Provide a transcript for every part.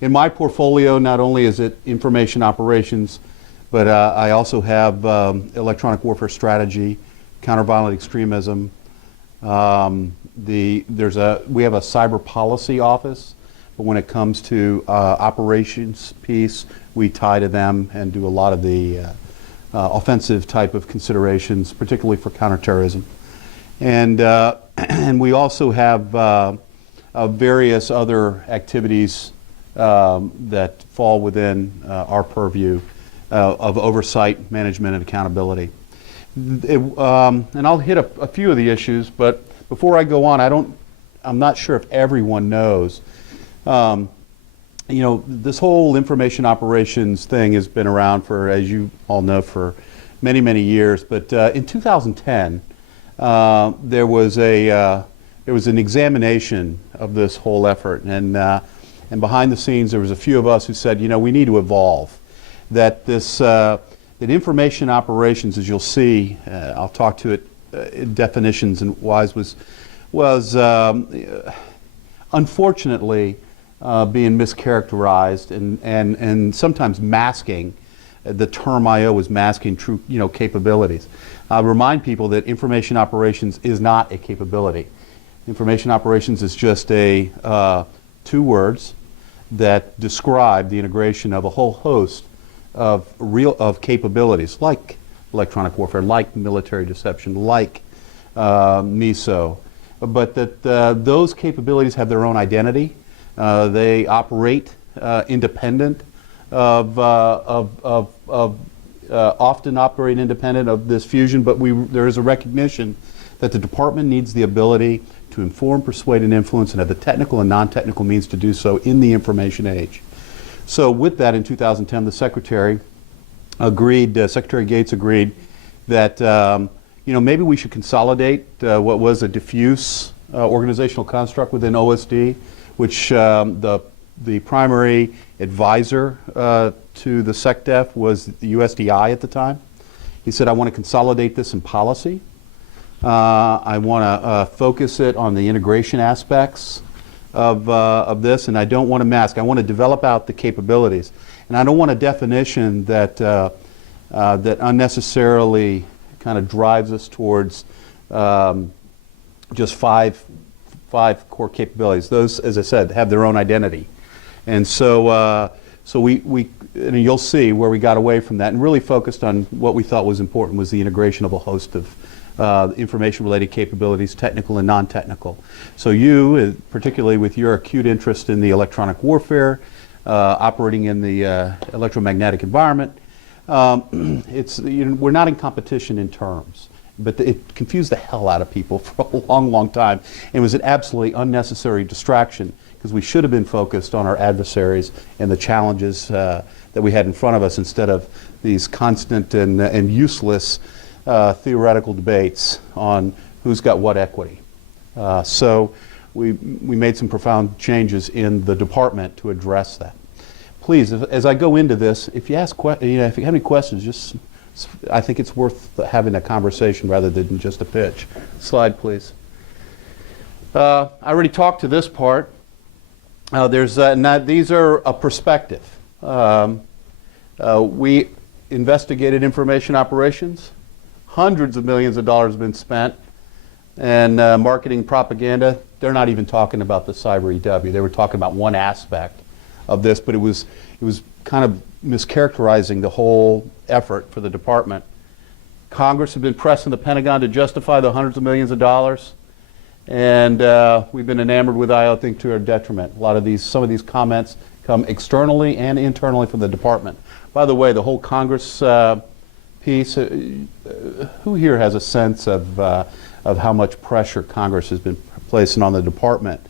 in my portfolio, not only is it information operations, but I also have electronic warfare strategy, counter-violent extremism. We have a cyber policy office, but when it comes to operations piece, we tie to them and do a lot of the offensive type of considerations, particularly for counterterrorism. And and we also have various other activities that fall within our purview of oversight, management, and accountability. And I'll hit a few of the issues, but before I go on, I'm not sure if everyone knows. This whole information operations thing has been around for, as you all know, for many, many years. But in 2010, there was an examination of this whole effort, and behind the scenes, there was a few of us who said, we need to evolve. That that information operations, as you'll see, I'll talk to it in definitions and whys, was unfortunately being mischaracterized and sometimes masking. The term IO was masking true capabilities. I remind people that information operations is not a capability. Information operations is just two words that describe the integration of a whole host of capabilities, like electronic warfare, like military deception, like MISO, but that those capabilities have their own identity. They operate independent often operate independent of this fusion, but there is a recognition that the department needs the ability to inform, persuade, and influence, and have the technical and non-technical means to do so in the information age. So with that, in 2010, the Secretary Gates agreed that maybe we should consolidate what was a diffuse organizational construct within OSD, which the primary advisor to the SecDef was the USDI at the time. He said, I want to consolidate this in policy. I want to focus it on the integration aspects of this, and I don't want to mask. I want to develop out the capabilities. And I don't want a definition that unnecessarily kind of drives us towards just five core capabilities. Those, as I said, have their own identity. And so and you'll see where we got away from that and really focused on what we thought was important, was the integration of a host of information-related capabilities, technical and non-technical. So you, particularly with your acute interest in the electronic warfare, operating in the electromagnetic environment, we're not in competition in terms, but it confused the hell out of people for a long, long time. And it was an absolutely unnecessary distraction, because we should have been focused on our adversaries and the challenges that we had in front of us, instead of these constant and useless theoretical debates on who's got what equity. So we made some profound changes in the department to address that. Please, as I go into this, if you ask if you have any questions, I think it's worth having a conversation rather than just a pitch. Slide, please. I already talked to this part. These are a perspective. We investigated information operations. Hundreds of millions of dollars have been spent, and marketing propaganda. They're not even talking about the cyber EW. They were talking about one aspect of this, but it was kind of mischaracterizing the whole effort for the department. Congress has been pressing the Pentagon to justify the hundreds of millions of dollars. And we've been enamored with IO, I think, to our detriment. Some of these comments come externally and internally from the department. By the way, the whole Congress piece, who here has a sense of how much pressure Congress has been placing on the department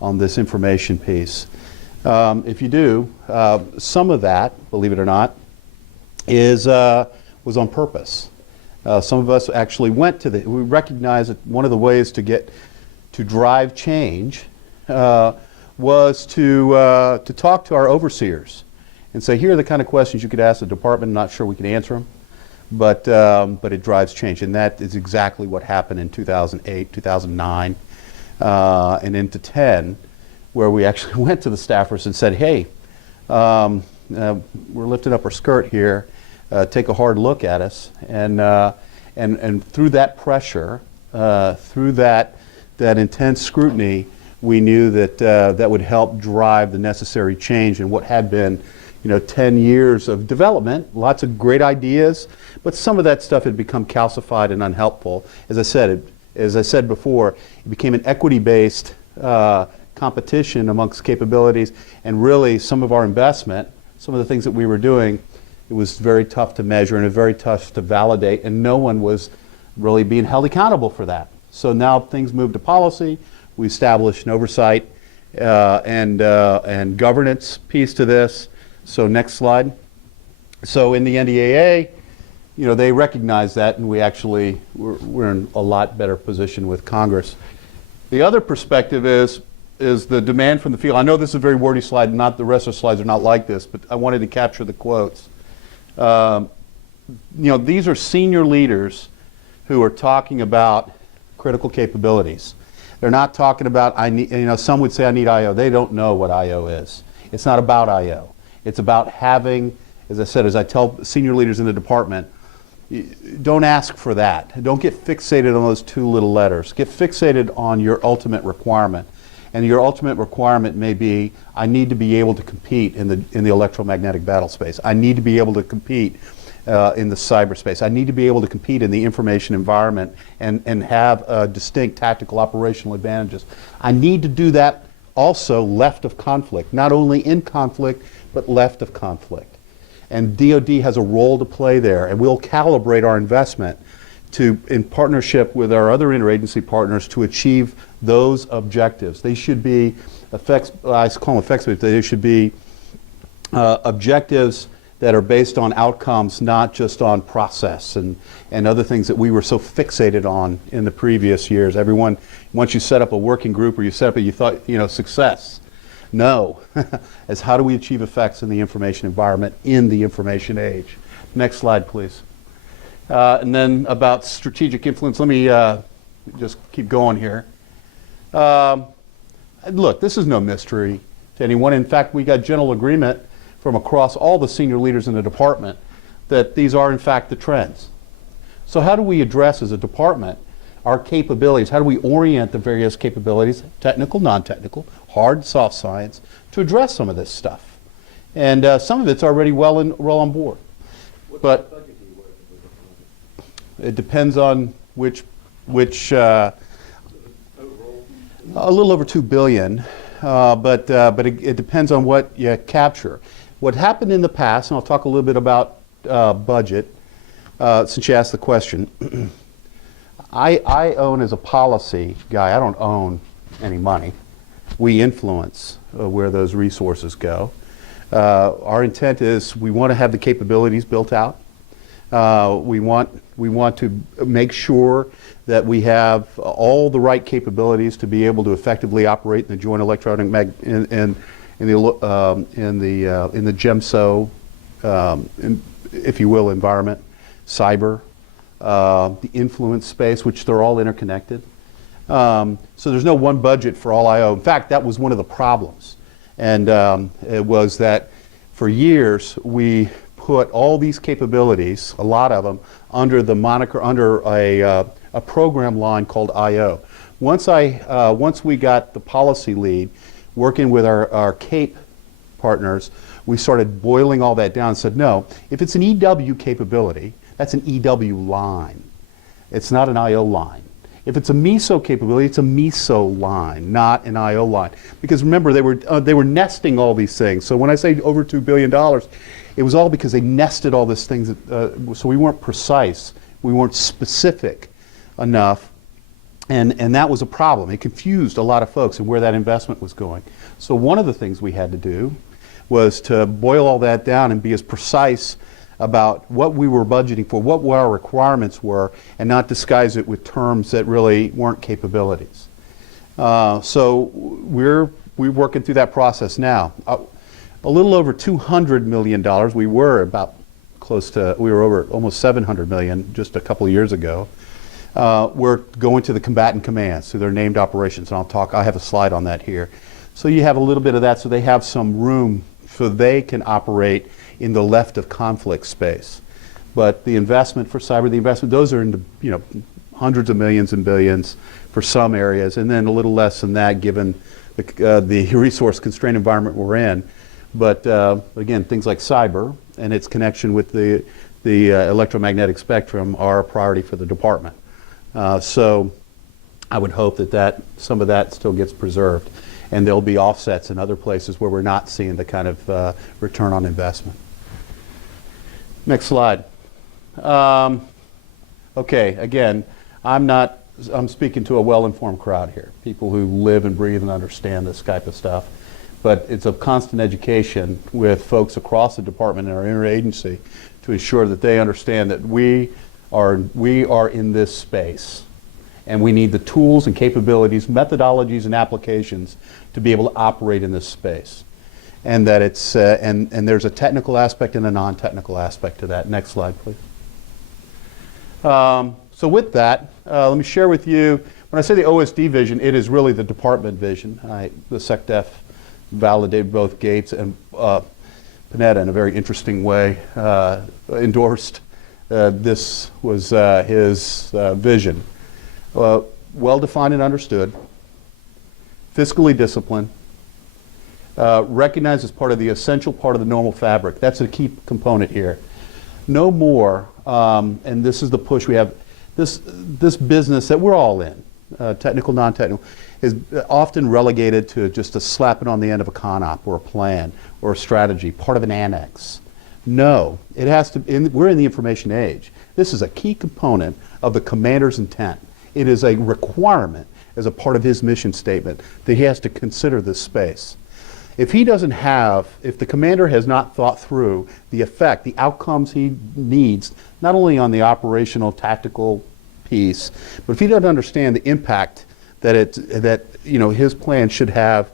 on this information piece? If you do, some of that, believe it or not, was on purpose. Some of us actually went to we recognize that one of the ways to drive change was to talk to our overseers and say, here are the kind of questions you could ask the department. I'm not sure we can answer them, but it drives change. And that is exactly what happened in 2008, 2009, and into 10, where we actually went to the staffers and said, hey, we're lifting up our skirt here, take a hard look at us, and through that pressure, through that intense scrutiny, we knew that that would help drive the necessary change in what had been, 10 years of development, lots of great ideas, but some of that stuff had become calcified and unhelpful. As I said before, it became an equity-based competition amongst capabilities, and really some of our investment, some of the things that we were doing, it was very tough to measure and very tough to validate, and no one was really being held accountable for that. So now things moved to policy. We established an oversight and governance piece to this. So next slide. So in the NDAA, they recognize that, and we're in a lot better position with Congress. The other perspective is the demand from the field. I know this is a very wordy slide, not the rest of the slides are not like this, but I wanted to capture the quotes. These are senior leaders who are talking about critical capabilities. They're not talking about, some would say I need I/O. They don't know what I/O is. It's not about I/O. It's about having, as I tell senior leaders in the department, don't ask for that. Don't get fixated on those two little letters. Get fixated on your ultimate requirement. And your ultimate requirement may be, I need to be able to compete in the electromagnetic battle space. I need to be able to compete in the cyberspace. I need to be able to compete in the information environment and have distinct tactical operational advantages. I need to do that also left of conflict, not only in conflict, but left of conflict. And DoD has a role to play there, and we'll calibrate our investment in partnership with our other interagency partners to achieve those objectives. They should be I call them effects, but they should be objectives that are based on outcomes, not just on process and other things that we were so fixated on in the previous years. Everyone, once you set up a working group or you thought, success. No, it's how do we achieve effects in the information environment in the information age. Next slide, please. And then about strategic influence, let me just keep going here. Look, this is no mystery to anyone. In fact, we got general agreement from across all the senior leaders in the department that these are in fact the trends. So how do we address as a department our capabilities? How do we orient the various capabilities, technical, non-technical, hard, soft science, to address some of this stuff? And some of it's already well on board. But it depends on which a little over $2 billion, but it depends on what you capture. What happened in the past, and I'll talk a little bit about budget, since you asked the question. I own as a policy guy, I don't own any money. We influence where those resources go. Our intent is we want to have the capabilities built out. We want to make sure that we have all the right capabilities to be able to effectively operate in the joint electronic in the GEMSO, if you will, environment, cyber, the influence space, which they're all interconnected. So there's no one budget for all I/O. In fact, that was one of the problems, and it was that for years we put all these capabilities, a lot of them, under the moniker, under a program line called I/O. Once we got the policy lead, working with our CAPE partners, we started boiling all that down and said, no, if it's an EW capability, that's an EW line. It's not an I/O line. If it's a MISO capability, it's a MISO line, not an I/O line. Because remember, they were nesting all these things. So when I say over $2 billion, it was all because they nested all these things. So we weren't precise. We weren't specific enough. And that was a problem. It confused a lot of folks and where that investment was going. So one of the things we had to do was to boil all that down and be as precise about what we were budgeting for, what our requirements were, and not disguise it with terms that really weren't capabilities. So we're working through that process now. A little over $200 million. We were over almost $700 million just a couple of years ago. We're going to the combatant commands through their named operations, and I have a slide on that here. So you have a little bit of that, so they have some room so they can operate in the left of conflict space. But the investment for cyber, those are in the, you know, hundreds of millions and billions for some areas, and then a little less than that given the resource constrained environment we're in. But again, things like cyber and its connection with the electromagnetic spectrum are a priority for the department. So I would hope that some of that still gets preserved, and there'll be offsets in other places where we're not seeing the kind of return on investment. Next slide. Okay, again, I'm speaking to a well-informed crowd here, people who live and breathe and understand this type of stuff. But it's a constant education with folks across the department and our interagency to ensure that they understand that we are in this space, and we need the tools and capabilities, methodologies and applications to be able to operate in this space. And that it's and there's a technical aspect and a non-technical aspect to that. Next slide, please. So with that, let me share with you, when I say the OSD vision, it is really the department vision. The SecDef validated both Gates and Panetta in a very interesting way, endorsed this was his vision. Well-defined and understood, fiscally disciplined, recognized as part of the essential part of the normal fabric. That's a key component here. No more, and this is the push we have, this business that we're all in, technical, non-technical, is often relegated to just a slapping on the end of a CONOP or a plan or a strategy, part of an annex. No, it has to, we're in the information age. This is a key component of the commander's intent. It is a requirement as a part of his mission statement that he has to consider this space. If he doesn't have, if the commander has not thought through the effect, the outcomes he needs, not only on the operational, tactical piece, but if he doesn't understand the impact that his plan should have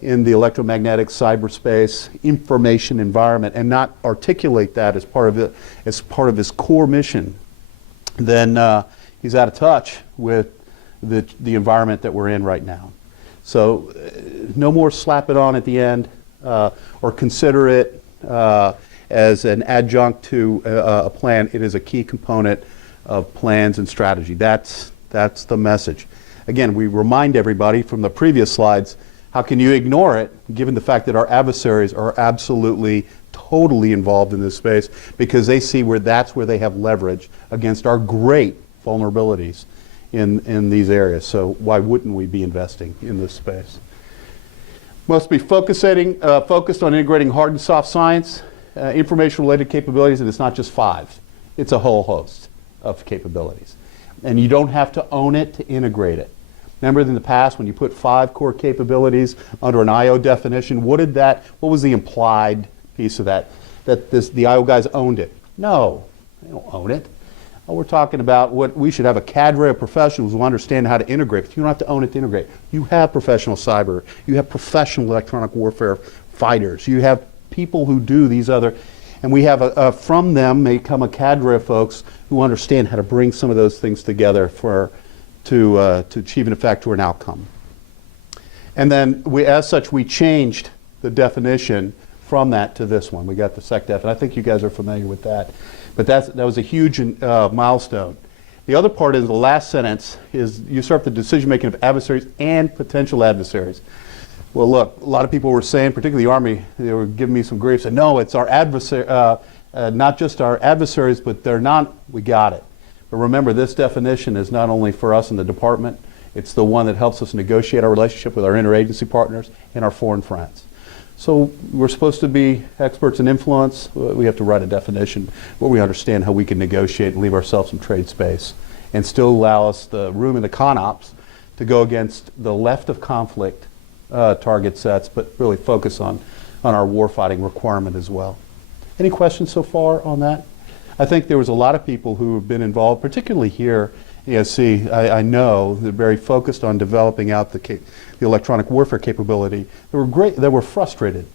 in the electromagnetic cyberspace information environment, and not articulate that as part of his core mission, then he's out of touch with the environment that we're in right now. So no more slap it on at the end or consider it as an adjunct to a plan. It is a key component of plans and strategy. That's the message. Again, we remind everybody from the previous slides, how can you ignore it given the fact that our adversaries are absolutely, totally involved in this space, because they see that's where they have leverage against our great vulnerabilities in these areas. So why wouldn't we be investing in this space? Must be focused on integrating hard and soft science, information-related capabilities, and it's not just 5. It's a whole host of capabilities. And you don't have to own it to integrate it. Remember in the past when you put 5 core capabilities under an IO definition, what was the implied piece of that? That the IO guys owned it. No, they don't own it. We're talking about what we should have a cadre of professionals who understand how to integrate, but you don't have to own it to integrate. You have professional cyber, you have professional electronic warfare fighters, you have people who do these other, and we have from them may come a cadre of folks who understand how to bring some of those things together to achieve an effect or an outcome. And then as such, we changed the definition from that to this one. We got the SecDef, and I think you guys are familiar with that. But that was a huge milestone. The other part is the last sentence is you start the decision making of adversaries and potential adversaries. Well, look, a lot of people were saying, particularly the Army, they were giving me some grief, said, no, it's our adversary, not just our adversaries, but they're not, we got it. But remember, this definition is not only for us in the department, it's the one that helps us negotiate our relationship with our interagency partners and our foreign friends. So we're supposed to be experts in influence. We have to write a definition where we understand how we can negotiate and leave ourselves some trade space and still allow us the room in the CONOPS to go against the left of conflict target sets, but really focus on our warfighting requirement as well. Any questions so far on that? I think there was a lot of people who have been involved, particularly here at ESC. I know they're very focused on developing out the electronic warfare capability. They were frustrated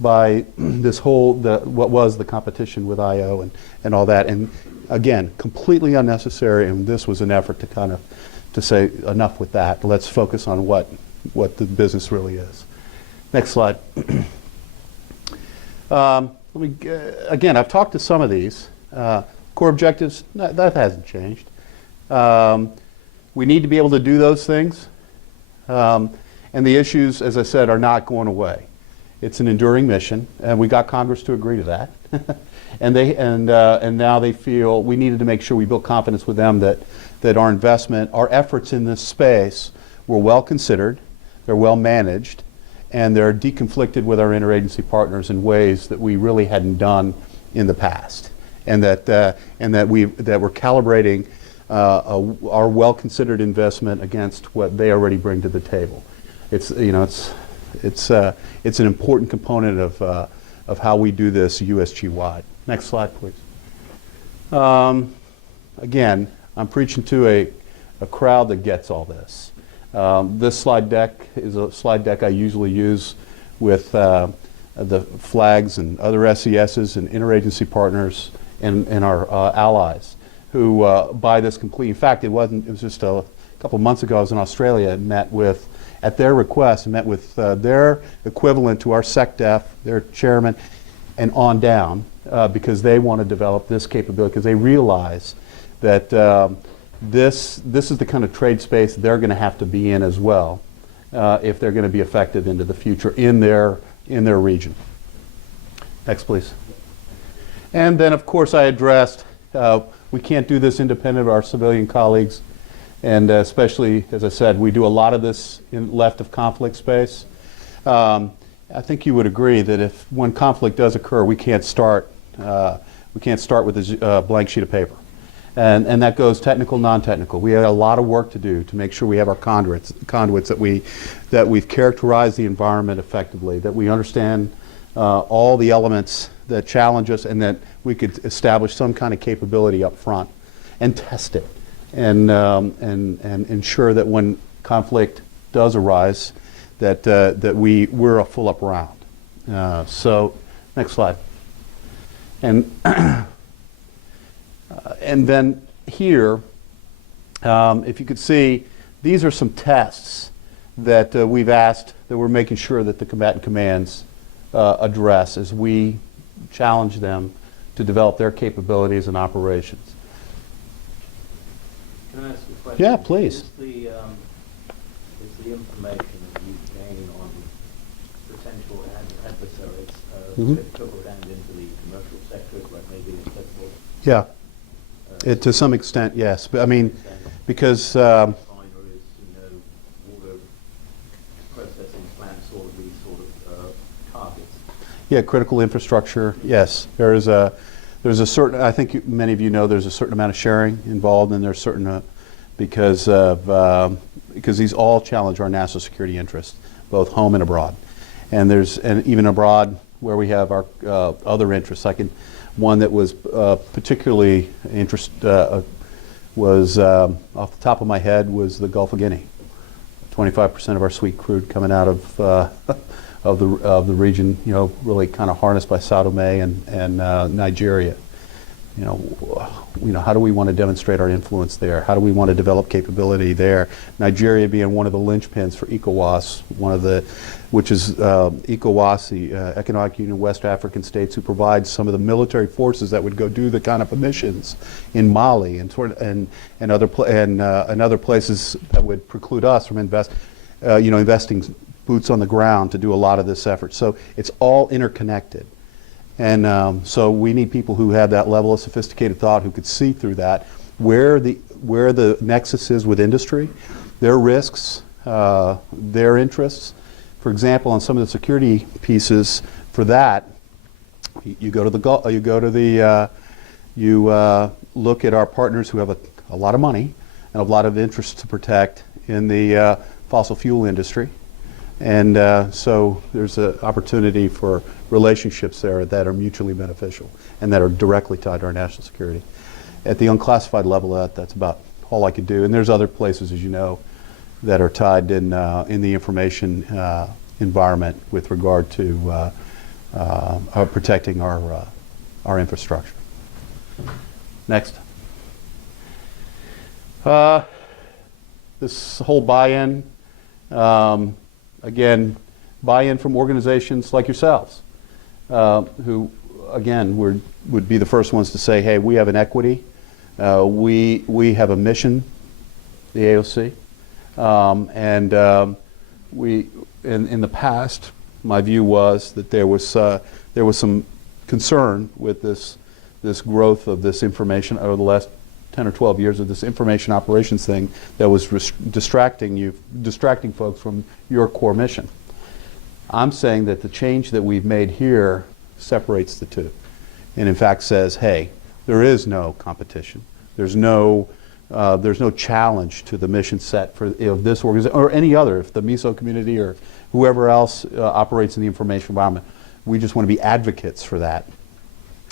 by this whole, what was the competition with IO and all that. And again, completely unnecessary, and this was an effort to say enough with that. Let's focus on what the business really is. Next slide. Again, I've talked to some of these. Core objectives, that hasn't changed. We need to be able to do those things. And the issues, as I said, are not going away. It's an enduring mission, and we got Congress to agree to that. and now they feel we needed to make sure we built confidence with them that our investment, our efforts in this space were well considered, they're well managed, and they're deconflicted with our interagency partners in ways that we really hadn't done in the past, and that we're calibrating our well-considered investment against what they already bring to the table. It's an important component of how we do this USG-wide. Next slide, please. Again, I'm preaching to a crowd that gets all this. This slide deck is a slide deck I usually use with the flags and other SESs and interagency partners and our allies who buy this complete. In fact, it was just a couple of months ago I was in Australia and met with, at their request, met with their equivalent to our SecDef, their chairman, and on down, because they want to develop this capability, because they realize that this is the kind of trade space they're going to have to be in as well if they're going to be effective into the future in their region. Next, please. And then, of course, I addressed we can't do this independent of our civilian colleagues, and especially, as I said, we do a lot of this in left of conflict space. I think you would agree that when conflict does occur, we can't start with a blank sheet of paper. And that goes technical, non-technical. We have a lot of work to do to make sure we have our conduits that we've characterized the environment effectively, that we understand all the elements that challenge us, and that we could establish some kind of capability up front and test it, and ensure that when conflict does arise, that we're a full up round. So, next slide. And and then here, if you could see, these are some tests that we've asked, that we're making sure that the combatant commands address as we challenge them to develop their capabilities and operations. Can I ask a question? Yeah, please. Is the information that you gain on potential adversaries filtered down into the commercial sectors, like maybe accessible? Yeah. To some extent, yes. But I mean, because refineries, water processing plants, all of these sort of targets. yeah, critical infrastructure. Yes, there's a certain. I think many of you know there's a certain amount of sharing involved, and there's certain because these all challenge our national security interests, both home and abroad, and even abroad where we have our other interests. One that was particularly was off the top of my head was the Gulf of Guinea. 25% of our sweet crude coming out of the region, really kind of harnessed by Sao Tome and Nigeria. How do we want to demonstrate our influence there? How do we want to develop capability there? Nigeria being one of the linchpins for ECOWAS, which is ECOWAS, the Economic Union of West African States, who provides some of the military forces that would go do the kind of missions in Mali and other places that would preclude us from investing boots on the ground to do a lot of this effort. So it's all interconnected. And so we need people who have that level of sophisticated thought, who could see through that, where the nexus is with industry, their risks, their interests. For example, on some of the security pieces, for that, you look at our partners who have a lot of money and a lot of interest to protect in the fossil fuel industry. And so there's an opportunity for relationships there that are mutually beneficial and that are directly tied to our national security. At the unclassified level, that's about all I could do. And there's other places, as you know, that are tied in the information environment with regard to protecting our infrastructure. Next. This whole buy-in. Again, buy-in from organizations like yourselves. who, again, would be the first ones to say, hey, we have an equity. We have a mission, the AOC. In the past, my view was that there was some concern with this growth of this information over the last 10 or 12 years of this information operations thing that was distracting folks from your core mission. I'm saying that the change that we've made here separates the two, and in fact says, hey, there is no competition. There's no challenge to the mission set for this organization or any other, if the MISO community or whoever else operates in the information environment. We just want to be advocates for that.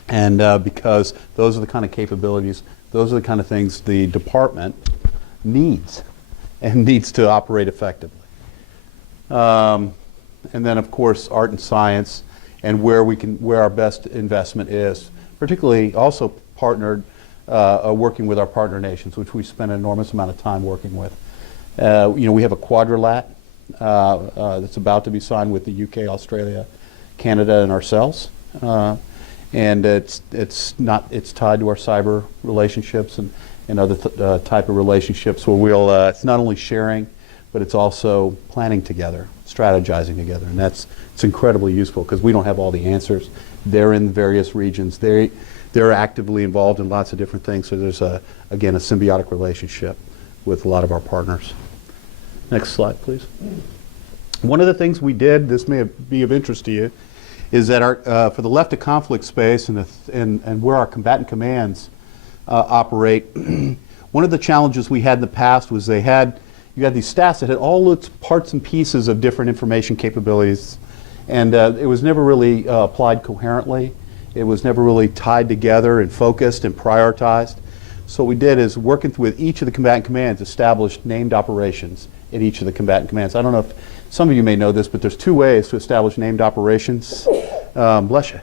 And because those are the kind of capabilities, those are the kind of things the department needs and needs to operate effectively. And then, of course, art and science and where our best investment is, particularly also working with our partner nations, which we spend an enormous amount of time working with. We have a quadrilat that's about to be signed with the UK, Australia, Canada, and ourselves. And it's tied to our cyber relationships and other type of relationships where it's not only sharing, but it's also planning together, strategizing together, and it's incredibly useful because we don't have all the answers. They're in various regions. They're actively involved in lots of different things. So there's again a symbiotic relationship with a lot of our partners. Next slide, please. One of the things we did, this may be of interest to you, is that for the left of conflict space and where our combatant commands operate, one of the challenges we had in the past was you had these staffs that had all its parts and pieces of different information capabilities, and it was never really applied coherently. It was never really tied together and focused and prioritized. So what we did is, working with each of the combatant commands, established named operations in each of the combatant commands. I don't know if some of you may know this, but there's two ways to establish named operations. Bless you.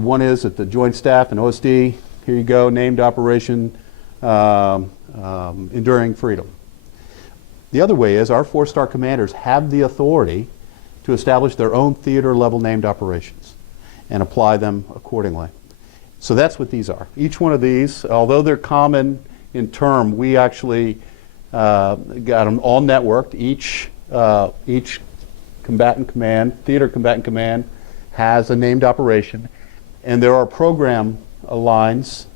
One is at the Joint Staff and OSD. Here you go, named operation, Enduring Freedom. The other way is our four-star commanders have the authority to establish their own theater-level named operations and apply them accordingly. So that's what these are. Each one of these, although they're common in term, we actually got them all networked. Each combatant command, theater combatant command, has a named operation, and there are program lines,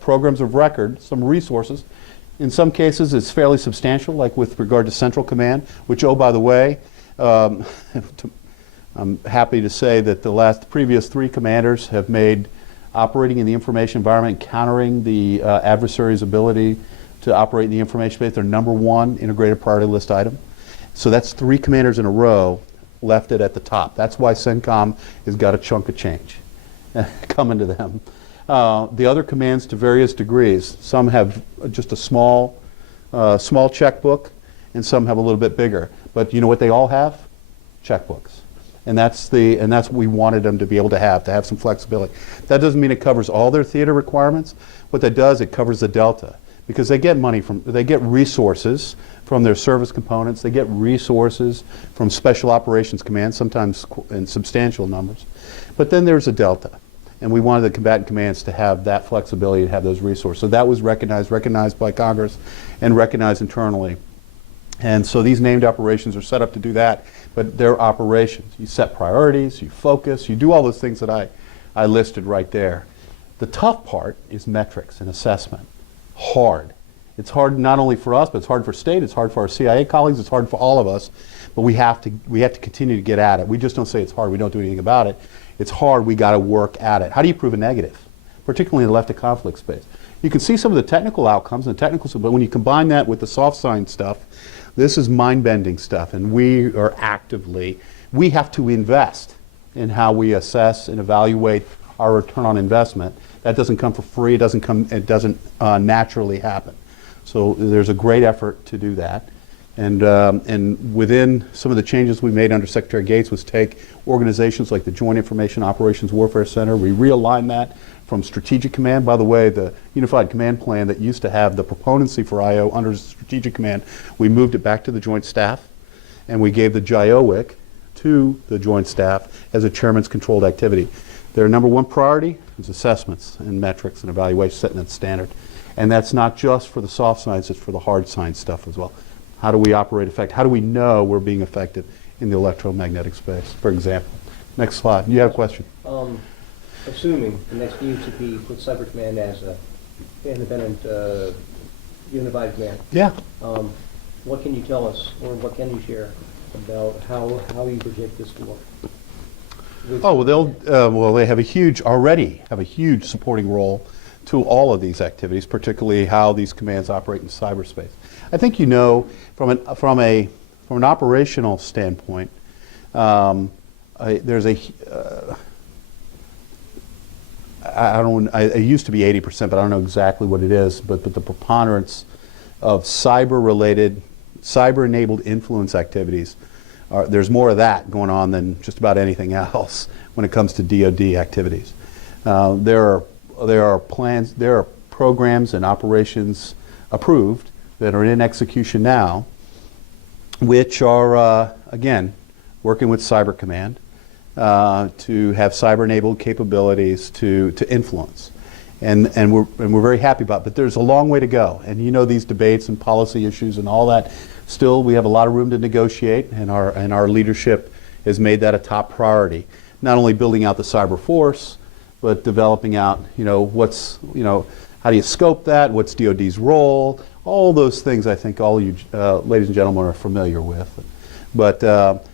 programs of record, some resources. In some cases, it's fairly substantial, like with regard to Central Command, which, oh, by the way, I'm happy to say that the previous three commanders have made operating in the information environment, countering the adversary's ability to operate in the information space, their #1 integrated priority list item. So that's three commanders in a row left it at the top. That's why CENTCOM has got a chunk of change coming to them. The other commands, to various degrees, some have just a small checkbook, and some have a little bit bigger. But you know what they all have? Checkbooks. And that's what we wanted them to be able to have some flexibility. That doesn't mean it covers all their theater requirements. What that does, it covers the delta, because they get resources from their service components, they get resources from Special Operations Command, sometimes in substantial numbers. But then there's a delta, and we wanted the combatant commands to have that flexibility, to have those resources. So that was recognized by Congress and recognized internally. And so these named operations are set up to do that, but they're operations. You set priorities, you focus, you do all those things that I listed right there. The tough part is metrics and assessment. Hard. It's hard not only for us, but it's hard for state, it's hard for our CIA colleagues, it's hard for all of us, but we have to continue to get at it. We just don't say it's hard, we don't do anything about it. It's hard, we got to work at it. How do you prove a negative? Particularly in the left of conflict space. You can see some of the technical outcomes and the technical stuff, but when you combine that with the soft science stuff, this is mind-bending stuff, and we have to invest in how we assess and evaluate our return on investment. That doesn't come for free, it doesn't naturally happen. So there's a great effort to do that. And within some of the changes we made under Secretary Gates was take organizations like the Joint Information Operations Warfare Center, we realigned that from Strategic Command. By the way, the Unified Command Plan that used to have the proponency for I.O. under Strategic Command, we moved it back to the Joint Staff, and we gave the JIOIC to the Joint Staff as a chairman's controlled activity. Their number one priority is assessments and metrics and evaluation, setting that standard. And that's not just for the soft science, it's for the hard science stuff as well. How do we operate effective? How do we know we're being effective in the electromagnetic space, for example? Next slide. You have a question? Assuming the next view to be put Cyber Command as an independent, unified command. Yeah. What can you tell us, or what can you share about how you project this to work? Oh, well, they have already have a huge supporting role to all of these activities, particularly how these commands operate in cyberspace. I think you know from an operational standpoint, there's it used to be 80%, but I don't know exactly what it is, but the preponderance of cyber-enabled influence activities, there's more of that going on than just about anything else when it comes to DoD activities. There are programs and operations approved that are in execution now, which are, again, working with Cyber Command to have cyber-enabled capabilities to influence. And we're very happy about it. But there's a long way to go. And you know these debates and policy issues and all that. Still, we have a lot of room to negotiate, and our leadership has made that a top priority. Not only building out the cyber force, but developing out, how do you scope that? What's DoD's role? All those things I think all you ladies and gentlemen are familiar with. But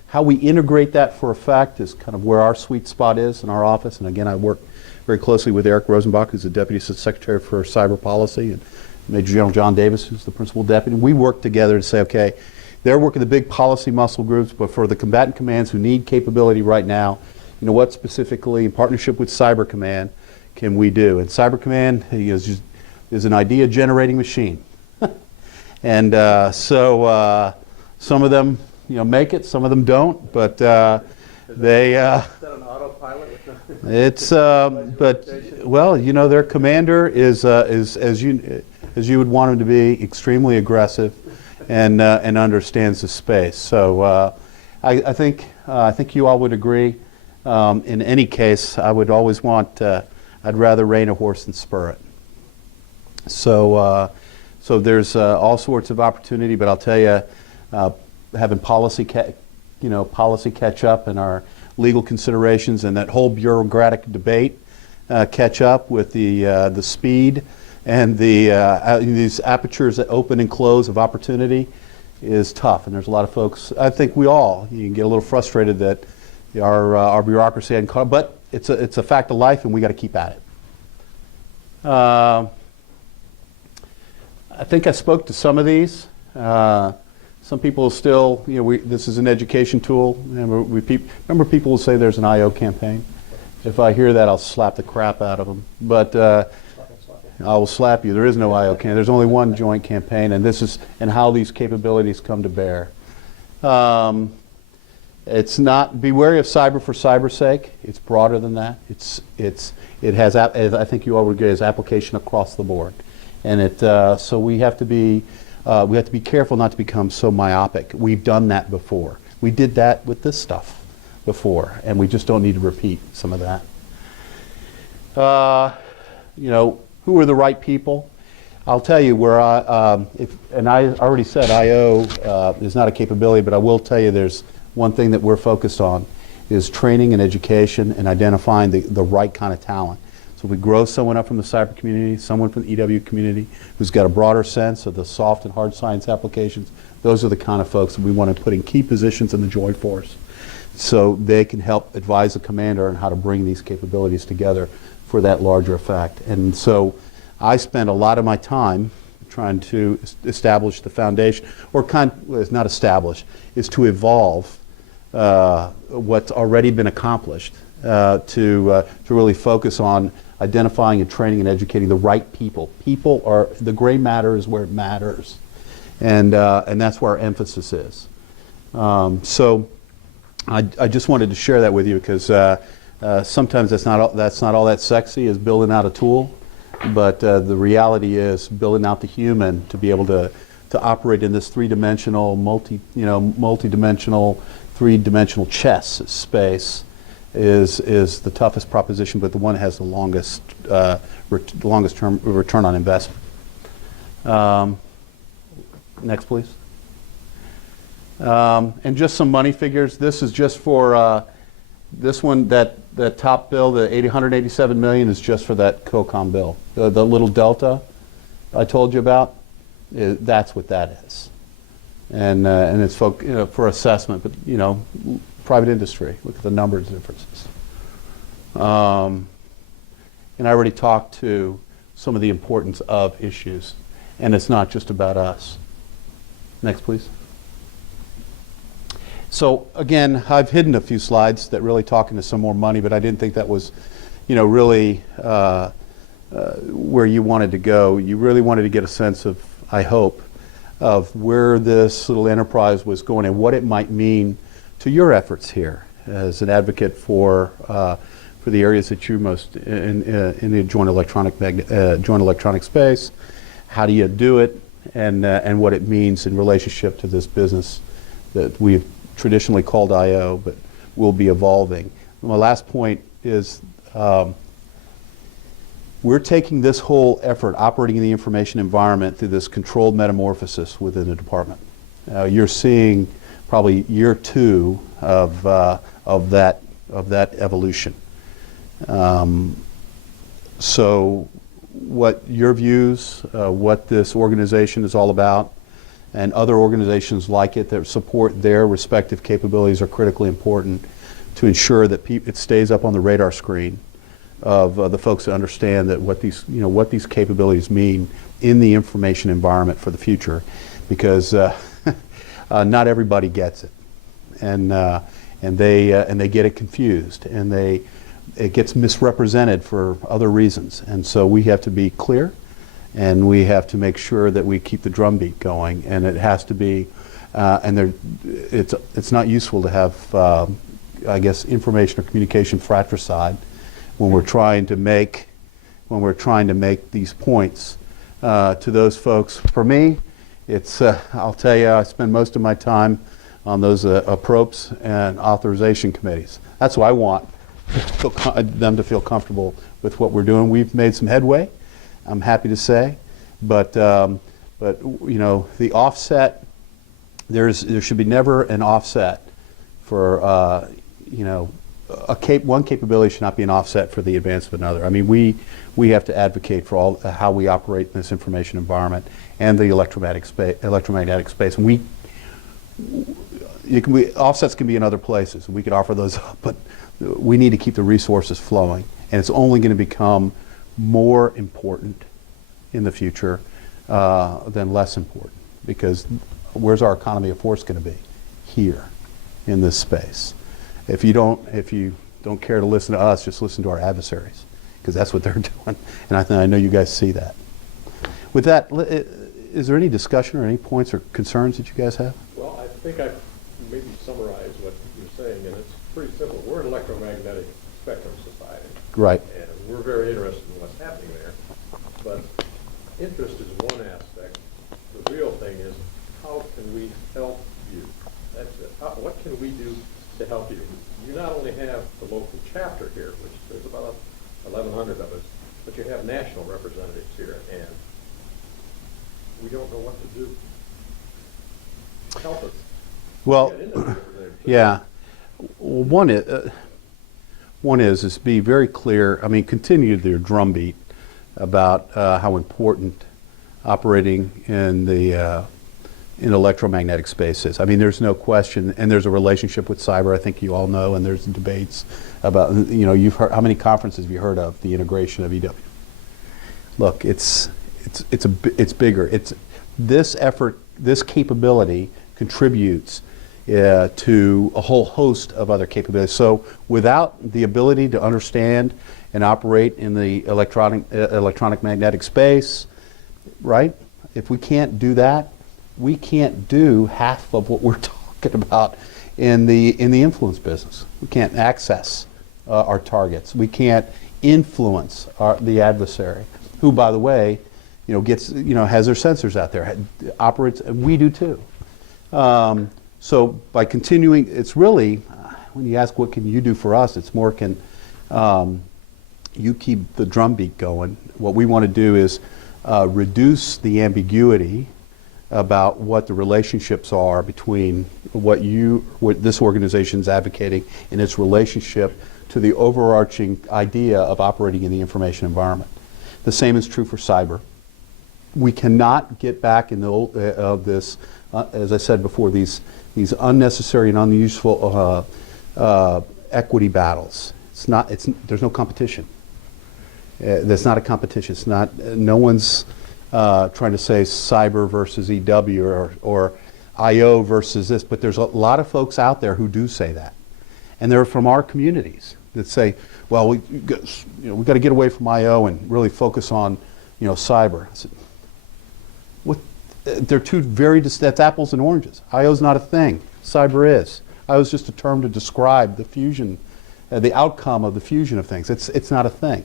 how we integrate that for effect is kind of where our sweet spot is in our office. And again, I work very closely with Eric Rosenbach, who's the Deputy Secretary for Cyber Policy, and Major General John Davis, who's the Principal Deputy. We work together to say, okay, they're working the big policy muscle groups, but for the combatant commands who need capability right now, what specifically in partnership with Cyber Command can we do? And Cyber Command is an idea generating machine. And so some of them make it, some of them don't, but they... Is that an autopilot? It's, their commander is as you would want him to be, extremely aggressive and understands the space. So I think you all would agree. In any case, I would always want, I'd rather rein a horse than spur it. So there's all sorts of opportunity, but I'll tell you, having policy catch up and our legal considerations and that whole bureaucratic debate catch up with the speed and these apertures that open and close of opportunity is tough. And there's a lot of folks, I think you can get a little frustrated that our bureaucracy hadn't caught, but it's a fact of life, and we got to keep at it. I think I spoke to some of these. Some people still, this is an education tool. Remember people will say there's an I.O. campaign. If I hear that, I'll slap the crap out of them. But I will slap you. There is no I.O. campaign. There's only one joint campaign, and how these capabilities come to bear. It's not, be wary of cyber for cyber's sake. It's broader than that. It has, I think you all would agree, is application across the board. And so we have to be careful not to become so myopic. We've done that before. We did that with this stuff before, and we just don't need to repeat some of that. Who are the right people? I'll tell you where and I already said I.O. is not a capability, but I will tell you there's one thing that we're focused on is training and education and identifying the right kind of talent. So we grow someone up from the cyber community, someone from the EW community who's got a broader sense of the soft and hard science applications. Those are the kind of folks that we want to put in key positions in the Joint Force so they can help advise the commander on how to bring these capabilities together for that larger effect. And so I spend a lot of my time trying to establish the foundation, or it's not establish, is to evolve what's already been accomplished to really focus on identifying and training and educating the right people. People are, the gray matter is where it matters. And that's where our emphasis is. So I just wanted to share that with you because sometimes that's not all that sexy as building out a tool, but the reality is building out the human to be able to operate in this three-dimensional, multi-dimensional three-dimensional chess space is the toughest proposition, but the one that has the longest term return on investment. Next, please. And just some money figures. This is just for this one. That top bill, the $887 million, is just for that COCOM bill. The little delta I told you about. That's what that is. And it's for assessment, but private industry. Look at the numbers differences. And I already talked to some of the importance of issues, and it's not just about us. Next, please. So again, I've hidden a few slides that really talk into some more money, but I didn't think that was, really where you wanted to go. You really wanted to get a sense of, I hope, of where this little enterprise was going and what it might mean to your efforts here as an advocate for the areas that you most in the joint electronic space. How do you do it, and what it means in relationship to this business that we've traditionally called I/O, but will be evolving. My last point is we're taking this whole effort, operating in the information environment, through this controlled metamorphosis within the department. You're seeing probably year 2 of that evolution. So what your views, what this organization is all about, and other organizations like it that support their respective capabilities are critically important to ensure that it stays up on the radar screen of the folks that understand that what these capabilities mean in the information environment for the future, because not everybody gets it, and they get it confused, and it gets misrepresented for other reasons, and so we have to be clear, and we have to make sure that we keep the drumbeat going, and it has to be, it's not useful to have, I guess, information or communication fratricide when we're trying to make these points to those folks. For me, it's I'll tell you, I spend most of my time on those appropes and authorization committees. That's what I want them to feel comfortable with what we're doing. We've made some headway, I'm happy to say, but the offset, there should be never an offset for one capability should not be an offset for the advance of another. I mean, we have to advocate for how we operate in this information environment and the electromagnetic space. And offsets can be in other places. We could offer those up, but we need to keep the resources flowing, and it's only going to become more important in the future than less important, because where's our economy of force going to be? Here, in this space. If you don't care to listen to us, just listen to our adversaries, because that's what they're doing, and I know you guys see that. With that, is there any discussion or any points or concerns that you guys have? Well, I think I maybe summarize what you're saying, and it's pretty simple. We're an electromagnetic spectrum society. Right. And we're very interested in what's happening there. But interest is one aspect. The real thing is, how can we help you? That's it. What can we do to help you? You not only have the local chapter here, which there's about 1,100 of us, but you have national representatives here, and we don't know what to do. Help us. Well, yeah. One is be very clear. I mean, continue their drumbeat about how important operating in the in electromagnetic space is. I mean, there's no question, and there's a relationship with cyber. I think you all know, and there's debates about. You've heard, how many conferences have you heard of the integration of EW? Look, it's bigger. This effort, this capability contributes to a whole host of other capabilities. So without the ability to understand and operate in the electronic magnetic space, right? If we can't do that, we can't do half of what we're talking about in the influence business. We can't access our targets. We can't influence the adversary, who, by the way, has their sensors out there, operates, and we do too. So by continuing, it's really, when you ask what can you do for us, it's more can you keep the drumbeat going. What we want to do is reduce the ambiguity about what the relationships are between what this organization is advocating and its relationship to the overarching idea of operating in the information environment. The same is true for cyber. We cannot get back in the old, this, as I said before, these unnecessary and unuseful equity battles. There's no competition. There's not a competition. It's not. No one's trying to say cyber versus EW or IO versus this, but there's a lot of folks out there who do say that, and they're from our communities that say, "Well, we got to get away from IO and really focus on, cyber." I said, "What? They're two very that's apples and oranges. IO is not a thing. Cyber is. IO is just a term to describe the fusion, the outcome of the fusion of things. It's not a thing.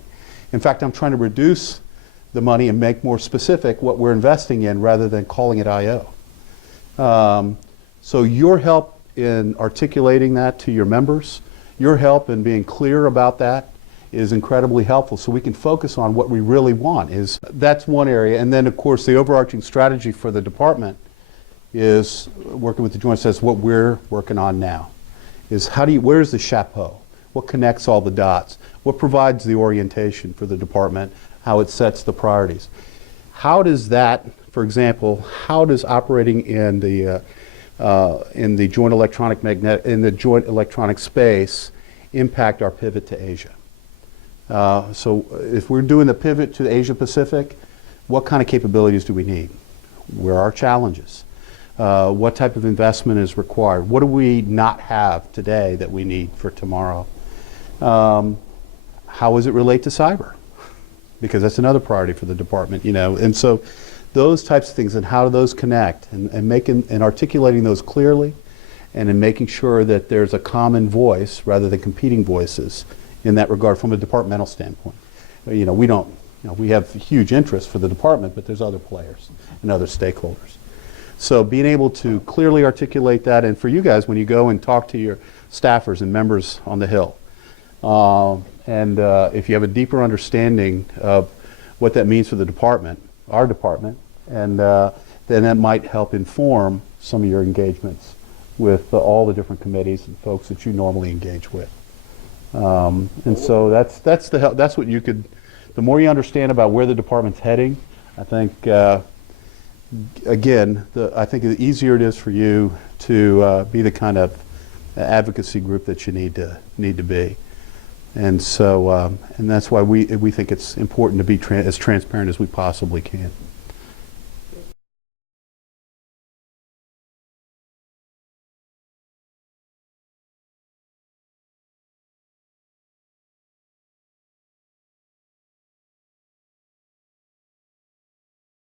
In fact, I'm trying to reduce the money and make more specific what we're investing in rather than calling it IO. So your help in articulating that to your members, your help in being clear about that is incredibly helpful so we can focus on what we really want. That's one area. And then, of course, the overarching strategy for the department is working with the Joint Staff. What we're working on now is where's the chapeau? What connects all the dots? What provides the orientation for the department? How it sets the priorities? How does that, for example, how does operating in the joint electronic space impact our pivot to Asia? So if we're doing the pivot to Asia Pacific, what kind of capabilities do we need? Where are our challenges? What type of investment is required? What do we not have today that we need for tomorrow? How does it relate to cyber? Because that's another priority for the department, And so those types of things and how do those connect and articulating those clearly and in making sure that there's a common voice rather than competing voices in that regard from a departmental standpoint. We have huge interest for the department, but there's other players and other stakeholders. So being able to clearly articulate that, and for you guys, when you go and talk to your staffers and members on the Hill, and if you have a deeper understanding of what that means for the department, our department, and then that might help inform some of your engagements with all the different committees and folks that you normally engage with. And so that's what you could. The more you understand about where the department's heading, I think. Again, I think the easier it is for you to be the kind of advocacy group that you need to be, and so and that's why we think it's important to be as transparent as we possibly can.